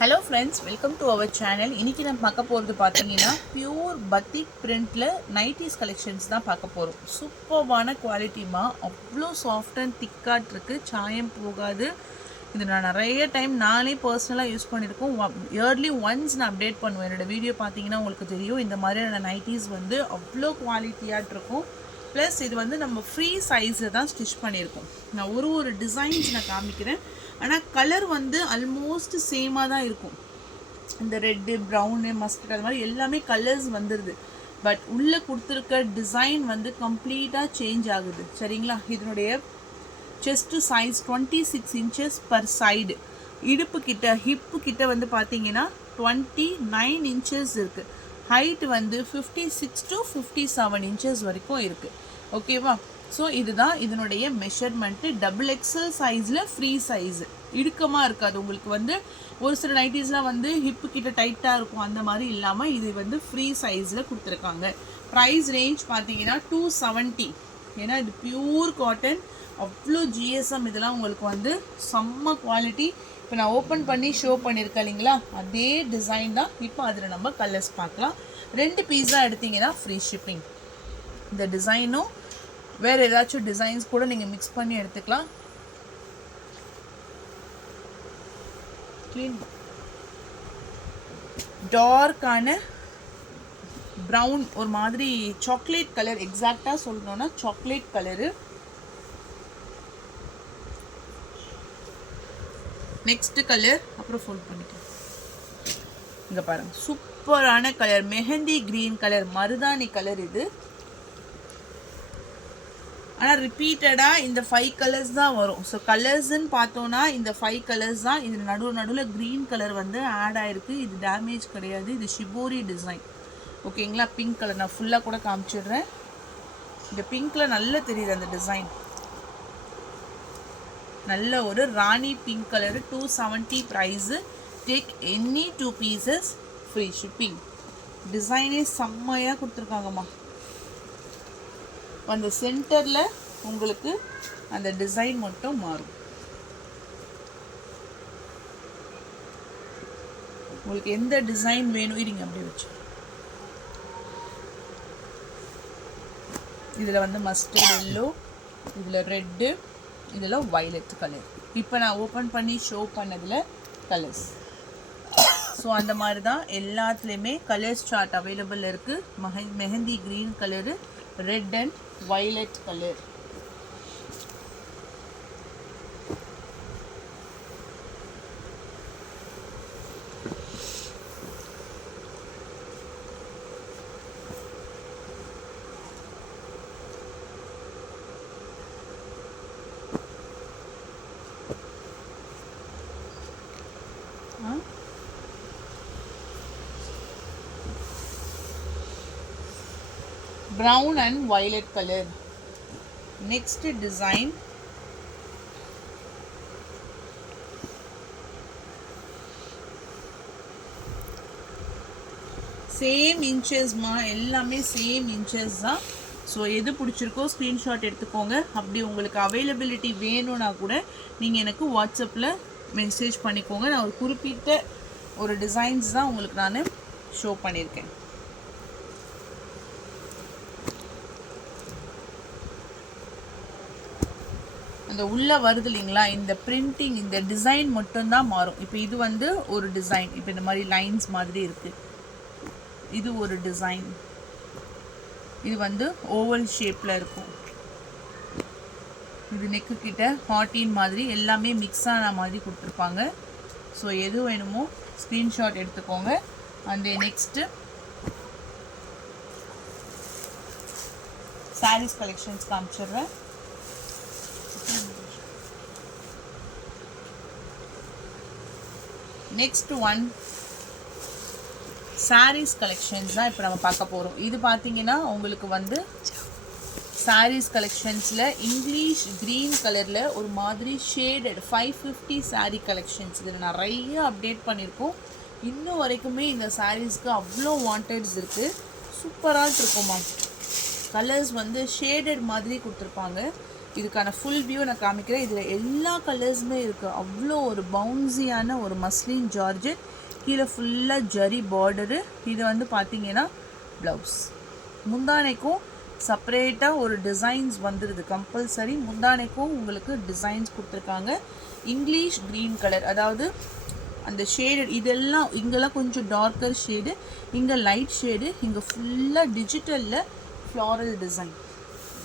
Hello friends, welcome to our channel. இன்னைக்கு நம்ம பார்க்க போகிறது பார்த்தீங்கன்னா பியூர் பத்திக் பிரிண்டில் நைட்டிஸ் கலெக்ஷன்ஸ் தான் பார்க்க போகிறோம். சூப்பர்வான குவாலிட்டிமா, அவ்வளோ சாஃப்ட் அண்ட் திக்காக இருக்குது, சாயம் போகாது. இது நான் நிறைய டைம் நானே பர்சனலாக யூஸ் பண்ணியிருக்கோம். இயர்லி ஒன்ஸ் நான் அப்டேட் பண்ணுவேன். என்னோடய வீடியோ பார்த்தீங்கன்னா உங்களுக்கு தெரியும். இந்த மாதிரியான நைட்டிஸ் வந்து அவ்வளோ குவாலிட்டியாக இருக்கும். ப்ளஸ் இது வந்து நம்ம ஃப்ரீ சைஸில் தான் ஸ்டிச் பண்ணியிருக்கோம். நான் ஒரு டிசைன்ஸ் நான் காமிக்கிறேன். ஆனால் கலர் வந்து ஆல்மோஸ்ட் சேமாக தான் இருக்கும். இந்த ரெட்டு, ப்ரௌனு, மஸ்டர்ட் அது மாதிரி எல்லாமே கலர்ஸ் வந்துடுது. பட் உள்ளே கொடுத்துருக்க டிசைன் வந்து கம்ப்ளீட்டாக சேஞ்ச் ஆகுது. சரிங்களா? இதனுடைய chest size 26 inches per side. இடுப்பு கிட்ட, ஹிப்பு கிட்ட வந்து பார்த்தீங்கன்னா 29 இன்ச்சஸ் இருக்குது. ஹைட் வந்து 56 to 57 இன்ச்சஸ் வரைக்கும் இருக்குது. ஓகேவா? ஸோ இதுதான் இதனுடைய மெஷர்மெண்ட்டு. டபுள் எக்ஸல் சைஸில் ஃப்ரீ சைஸு, இடுக்கமாக இருக்காது. உங்களுக்கு வந்து ஒரு சில நைட்டிஸ்லாம் வந்து ஹிப்பு கிட்ட டைட்டாக இருக்கும், அந்த மாதிரி இல்லாமல் இது வந்து ஃப்ரீ சைஸில் கொடுத்துருக்காங்க. ப்ரைஸ் ரேஞ்ச் பார்த்தீங்கன்னா 270. ஏன்னா இது பியூர் காட்டன், அவ்வளோ ஜிஎஸ்எம், இதெல்லாம் உங்களுக்கு வந்து செம்ம குவாலிட்டி. இப்போ நான் ஓப்பன் பண்ணி ஷோ பண்ணியிருக்கேன் இல்லைங்களா, அதே டிசைன் தான். இப்போ அதில் நம்ம கலர்ஸ் பார்க்கலாம். 2 பீஸாக எடுத்திங்கன்னா ஃப்ரீ ஷிப்பிங். இந்த டிசைனும் வேறு ஏதாச்சும் டிசைன்ஸ் கூட நீங்கள் மிக்ஸ் பண்ணி எடுத்துக்கலாம். க்ளீன் டார்க்கான ப்ரௌன், ஒரு மாதிரி சாக்லேட் கலர், எக்ஸாக்டாக சொல்லணும்னா சாக்லேட் கலரு. நெக்ஸ்ட் கலர் அப்புறம் ஃபோல்ட் பண்ணிக்கலாம். இங்கே பாருங்கள், சூப்பரான கலர், மெஹந்தி க்ரீன் கலர், மருதாணி கலர் இது. ஆனால் ரிப்பீட்டடாக இந்த 5 கலர்ஸ் தான் வரும். ஸோ கலர்ஸ்ன்னு பார்த்தோன்னா இந்த 5 கலர்ஸ் தான். இது நடுவில் க்ரீன் கலர் வந்து ஆட் ஆகிருக்கு. இது டேமேஜ் கிடையாது, இது ஷிபோரி டிசைன். ஓகேங்களா? பிங்க் கலர் நான் ஃபுல்லாக கூட காமிச்சிடுறேன். இந்த பிங்க்கில் நல்லா தெரியுது அந்த டிசைன். நல்ல ஒரு rani pink colour. 270 price. Take any 2 pieces, free shipping. டிசைனே செம்மையாக கொடுத்துருக்காங்கம்மா. அந்த சென்டரில் உங்களுக்கு அந்த டிசைன் மட்டும் மாறும். உங்களுக்கு எந்த டிசைன் வேணும் இருங்க அப்படியே வச்சு. இதில் வந்து மஸ்டர்ட் எல்லோ, இதில் ரெட்டு, இதில் வைலட் கலர். இப்போ நான் ஓப்பன் பண்ணி ஷோ பண்ணதில் கலர்ஸ். ஸோ அந்த மாதிரி தான் எல்லாத்துலேயுமே கலர்ஸ் சார்ட் அவைலபிள் இருக்குது. Mehndi green colour, red and violet colour. brown and violet color. Next design, same இன்ச்சஸ்மா, எல்லாமே சேம் இன்ச்சஸ் தான். ஸோ எது பிடிச்சிருக்கோ ஸ்க்ரீன்ஷாட் எடுத்துக்கோங்க. அப்படி உங்களுக்கு அவைலபிலிட்டி வேணும்னா கூட நீங்கள் எனக்கு வாட்ஸ்அப்பில் மெசேஜ் பண்ணிக்கோங்க. நான் ஒரு குறிப்பிட்ட ஒரு டிசைன்ஸ் தான் உங்களுக்கு நான் ஷோ பண்ணியிருக்கேன். அந்த உள்ளே வருது இல்லைங்களா, இந்த பிரிண்டிங், இந்த டிசைன் மட்டும்தான் மாறும். இப்போ இது வந்து ஒரு டிசைன், இப்போ இந்த மாதிரி லைன்ஸ் மாதிரி இருக்குது. இது ஒரு டிசைன், இது வந்து ஓவல் ஷேப்பில் இருக்கும். இது நெக்கு கிட்ட ஹார்டின் மாதிரி எல்லாமே மிக்ஸ் ஆன மாதிரி கொடுத்துருப்பாங்க. ஸோ எது வேணுமோ ஸ்க்ரீன்ஷாட் எடுத்துக்கோங்க. அந்த நெக்ஸ்ட்டு சாரீஸ் கலெக்ஷன்ஸ் காமிச்சிடுறேன். நெக்ஸ்ட் ஒன் சாரீஸ் கலெக்ஷன்ஸ் தான் இப்போ நம்ம பார்க்க போகிறோம். இது பார்த்தீங்கன்னா உங்களுக்கு வந்து சாரீஸ் கலெக்ஷன்ஸில் இங்கிலீஷ் க்ரீன் கலரில் ஒரு மாதிரி ஷேடட் 550 சாரீ கலெக்ஷன்ஸ். இதில் நிறைய அப்டேட் பண்ணியிருக்கோம். இன்னும் வரைக்குமே இந்த சாரீஸ்க்கு அவ்வளோ வாண்டட்ஸ் இருக்குது. சூப்பராக இருக்குமா. கலர்ஸ் வந்து ஷேடட் மாதிரி கொடுத்துருப்பாங்க. இதுக்கான ஃபுல் வியூ நான் காமிக்கிறேன். இதில் எல்லா கலர்ஸுமே இருக்குது. அவ்வளோ ஒரு பவுன்ஸியான ஒரு மஸ்லின் ஜார்ஜெட், கீழே ஃபுல்லாக ஜரி பார்டரு. இது வந்து பார்த்தீங்கன்னா ப்ளவுஸ். முந்தானைக்கும் செப்பரேட்டாக ஒரு டிசைன்ஸ் வந்துடுது கம்பல்சரி. முந்தானைக்கும் உங்களுக்கு டிசைன்ஸ் கொடுத்துருக்காங்க. இங்கிலீஷ் க்ரீன் கலர், அதாவது அந்த ஷேடு இதெல்லாம் இங்கெல்லாம் கொஞ்சம் டார்க்கர் ஷேடு, இங்கே லைட் ஷேடு, இங்கே ஃபுல்லாக டிஜிட்டலில் ஃப்ளாரல் டிசைன்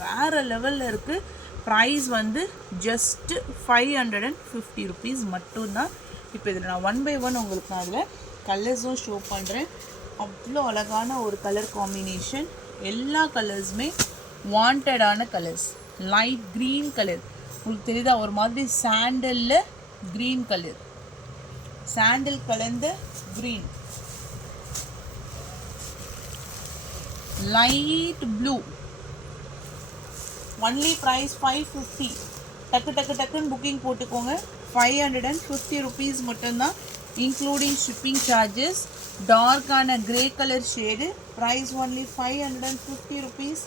வேறு லெவலில் இருக்குது. ப்ரைஸ் வந்து ஜஸ்ட்டு 550 ருபீஸ் மட்டும்தான். இப்போ இதில் நான் 1 by 1 உங்களுக்கு நான் அதில் கலர்ஸும் ஷோ பண்ணுறேன். அவ்வளோ அழகான ஒரு கலர் காம்பினேஷன். எல்லா கலர்ஸுமே வாண்டடான கலர்ஸ். லைட் க்ரீன் கலர் உங்களுக்கு தெரியுதா, ஒரு மாதிரி சாண்டலில் க்ரீன் கலர், சாண்டல் கலந்த green, light blue. Only price 550. டக்குன்னு புக்கிங் போட்டுக்கோங்க. 550 ருபீஸ் மட்டும்தான், இன்க்ளூடிங் ஷிப்பிங் சார்ஜஸ். டார்க்கான grey colour shade, price only 550 rupees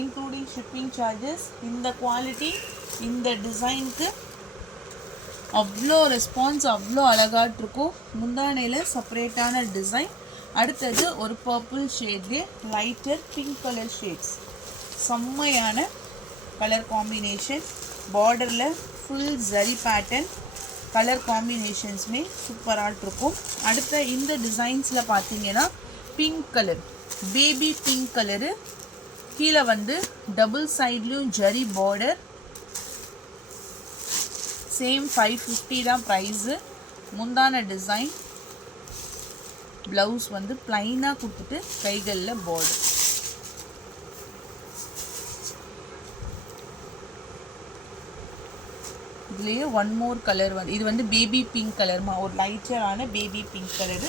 including shipping charges. இந்த குவாலிட்டி, இந்த டிசைனுக்கு அவ்வளோ ரெஸ்பான்ஸ், அவ்வளோ அழகாட்டிருக்கும். முந்தானையில் செப்பரேட்டான டிசைன். அடுத்தது ஒரு பர்பிள் ஷேட்லேயே லைட்டர் பிங்க் கலர் ஷேட்ஸ். செம்மையான கலர் காம்பினேஷன். பார்டரில் ஃபுல் ஜரி பேட்டர்ன். கலர் காம்பினேஷன்ஸுமே சூப்பராக இருக்கும். அடுத்த இந்த டிசைன்ஸில் பார்த்தீங்கன்னா pink colour, baby pink colour, கீழே வந்து டபுள் சைட்லேயும் ஜரி பார்டர். சேம் 550 தான் ப்ரைஸு. முந்தான டிசைன், ப்ளவுஸ் வந்து ப்ளைனாக கொடுத்துட்டு கைகளில் பார்டர். இதுலேயே ஒன் மோர் கலர் வந்து இது வந்து பேபி பிங்க் கலர்மா, ஒரு லைட்டரான பேபி பிங்க் கலரு.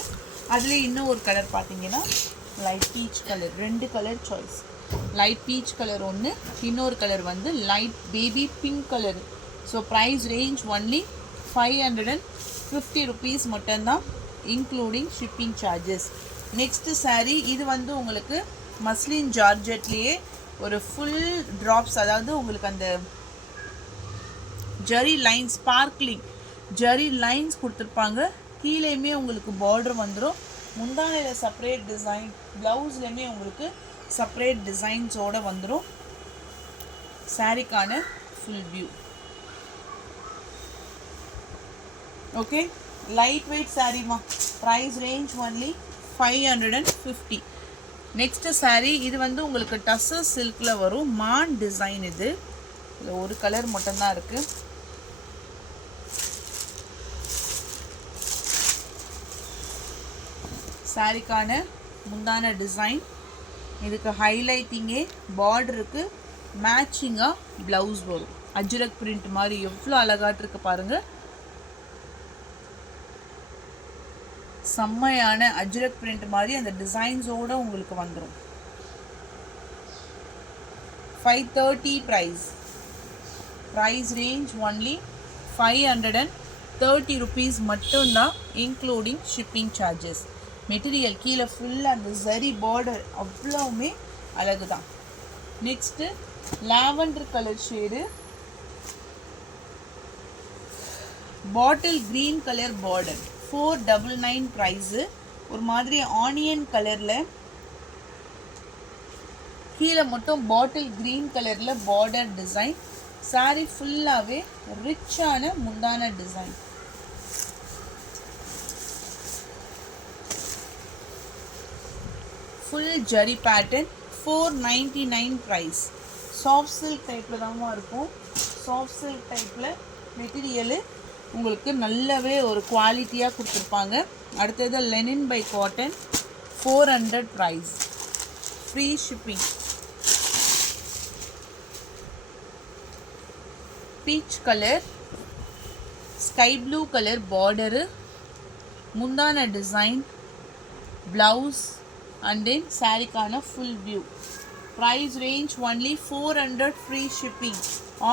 அதுலேயே இன்னும் ஒரு கலர் பார்த்தீங்கன்னா light peach colour. 2 colour choice. Light peach colour ஒன்று, இன்னொரு கலர் வந்து light baby pink colour. So price range only 550 rupees மட்டும்தான், including shipping charges. Next sari, இது வந்து உங்களுக்கு மஸ்லின் ஜார்ஜெட்லேயே ஒரு ஃபுல் ட்ராப்ஸ், அதாவது உங்களுக்கு அந்த zari lines, sparkling zari lines கொடுத்துருப்பாங்க. கீழேயுமே உங்களுக்கு பார்டர் வந்துடும். முந்தானையில் செப்பரேட் டிசைன், ப்ளவுஸ்லேயுமே உங்களுக்கு செப்பரேட் டிசைன்ஸோடு வந்துடும். சாரிக்கான full view. Okay, light weight சாரீமா. Price range only 550. Next sari, இது வந்து உங்களுக்கு டஸ்ஸர் சில்கில் வரும். மான் டிசைன். இது இதில் ஒரு கலர் மட்டும்தான் இருக்குது. சாரிக்கான முந்தான டிசைன். இதுக்கு ஹைலைட்டிங்கே பார்டருக்கு மேட்சிங்காக ப்ளவுஸ் வரும். அஜ்ரக் பிரிண்ட் மாதிரி எவ்வளோ அழகாட்டு இருக்கு பாருங்கள். செம்மையான அஜ்ரக் பிரிண்ட் மாதிரி அந்த டிசைன்ஸோடு உங்களுக்கு வந்துடும். 530 price. Price range only 530 rupees மட்டும்தான், இன்க்ளூடிங் ஷிப்பிங் சார்ஜஸ். மெட்டீரியல் கீழே ஃபுல்லாக அந்த ஜரி பார்டர் அவ்வளோவுமே அழகு தான். Next lavender colour shade, bottle green colour border. 499 price. ஒரு மாதிரி ஆனியன் கலரில் கீழே மட்டும் பாட்டில் க்ரீன் கலரில் பார்டர் டிசைன். சாரீ ஃபுல்லாகவே ரிச்சான முந்தான design. Full zari pattern. 499 price. Soft silk டைப்பில் தான் இருக்கும். சாஃப்ட் சில்க் டைப்பில் மெட்டீரியலு உங்களுக்கு நல்லாவே ஒரு குவாலிட்டியாக கொடுத்துருப்பாங்க. அடுத்தது linen by cotton. 400 price. Free shipping. Peach colour, sky blue colour border, முந்தான டிசைன், ப்ளவுஸ் அண்ட் தென் சாரிக்கான full view. Price range only 400. Free shipping.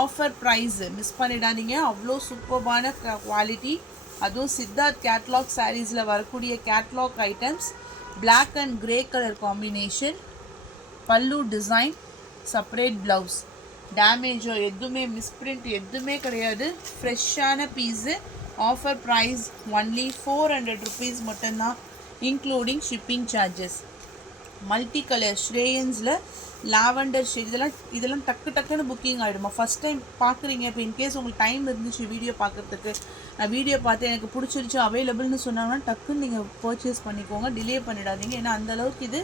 Offer price miss பண்ணிடாதீங்க. அவ்வளோ சூப்பர்பான குவாலிட்டி. அதுவும் சித்தார்த் கேட்லாக் சாரீஸில் வரக்கூடிய catalogue items. Black and grey colour combination. Pallu design, separate blouse. டேமேஜோ எதுவுமே மிஸ்பிரிண்ட் எதுவுமே கிடையாது. ஃப்ரெஷ்ஷான piece. Offer price only 400 rupees மட்டும்தான், including shipping charges. Multi colour ஸ்ரேயன்ஸில் lavender shade, இதெல்லாம் டக்குன்னு புக்கிங் ஆகிடுமா. ஃபஸ்ட் டைம் பார்க்குறீங்க, இப்போ இன்கேஸ் உங்களுக்கு டைம் இருந்துச்சு வீடியோ பார்க்குறதுக்கு, நான் வீடியோ பார்த்து எனக்கு பிடிச்சிருச்சு அவைலபிள்னு சொன்னாங்கன்னா டக்குன்னு நீங்கள் பர்ச்சேஸ் பண்ணிக்கோங்க, டிலே பண்ணிடாதீங்க. ஏன்னா அந்தளவுக்கு இது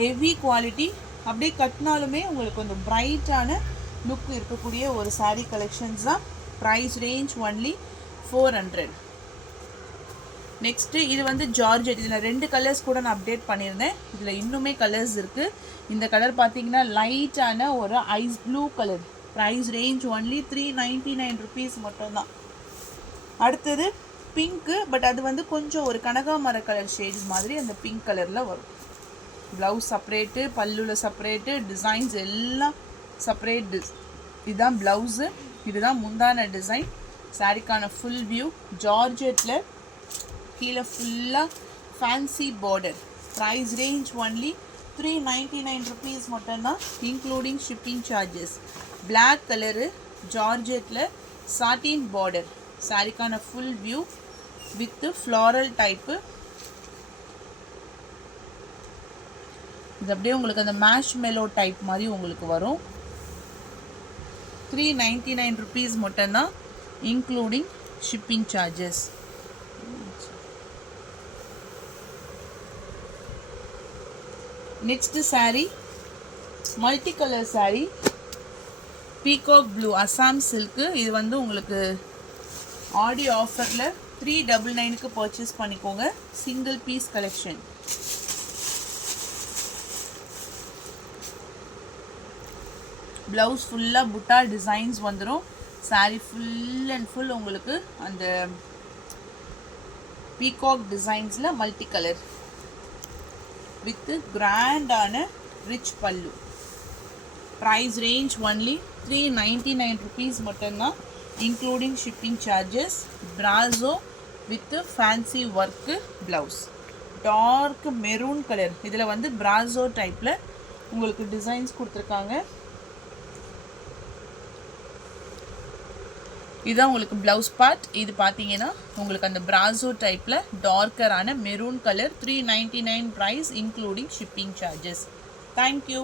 ஹெவி குவாலிட்டி. அப்படியே கட்டினாலுமே உங்களுக்கு கொஞ்சம் பிரைட்டான லுக் இருக்கக்கூடிய ஒரு சாரீ கலெக்ஷன்ஸ் தான். Price range only 400. நெக்ஸ்ட்டு இது வந்து ஜார்ஜெட். இதில் 2 கலர்ஸ் கூட நான் அப்டேட் பண்ணியிருந்தேன். இதில் இன்னுமே கலர்ஸ் இருக்குது. இந்த கலர் பார்த்தீங்கன்னா லைட்டான ஒரு ice blue colour. Price range only 399 rupees மட்டும்தான். அடுத்தது பிங்க்கு, பட் அது வந்து கொஞ்சம் ஒரு கனகாமர கலர் ஷேட்ஸ் மாதிரி அந்த பிங்க் கலரில் வரும். ப்ளவுஸ் செப்பரேட்டு, பல்லுவில் செப்பரேட்டு, டிசைன்ஸ் எல்லாம் செப்பரேட். இதுதான் ப்ளவுஸு, இதுதான் முந்தான டிசைன். சாரிக்கான ஃபுல் வியூ. ஜார்ஜெட்டில் கீழே ஃபுல்லாக fancy border. Price range only 399 rupees மட்டும்தான், including shipping charges. Black colour ஜார்ஜெட்டில் சாட்டின் பார்டர். சாரிக்கான full view with floral type. இது அப்படியே உங்களுக்கு அந்த மேஷ் மெலோ டைப் மாதிரி உங்களுக்கு வரும். 399 ருபீஸ் மட்டும்தான், including shipping charges. Next saree multi colour saree, peacock blue Assam silk. இது வந்து உங்களுக்கு ஆடி ஆஃபரில் 399க்கு பர்ச்சேஸ் பண்ணிக்கோங்க. Single piece collection. ப்ளவுஸ் ஃபுல்லாக புட்டா டிசைன்ஸ் வந்துடும். saree ஃபுல் அண்ட் ஃபுல் உங்களுக்கு அந்த பீகாக் டிசைன்ஸில் மல்டி கலர் வித் கிராண்டான rich pallu. Price range only 399 rupees மட்டும்தான், இன்க்ளூடிங் ஷிப்பிங் சார்ஜஸ். பிராசோ with fancy work blouse. Dark maroon colour. இதில் வந்து பிராசோ டைப்பில் உங்களுக்கு டிசைன்ஸ் கொடுத்துருக்காங்க. இதுதான் உங்களுக்கு ப்ளவுஸ் பார்ட். இது பார்த்தீங்கன்னா உங்களுக்கு அந்த பிராசோ டைப்பில் டார்க்கரான maroon colour. 399 price, including shipping charges. Thank you.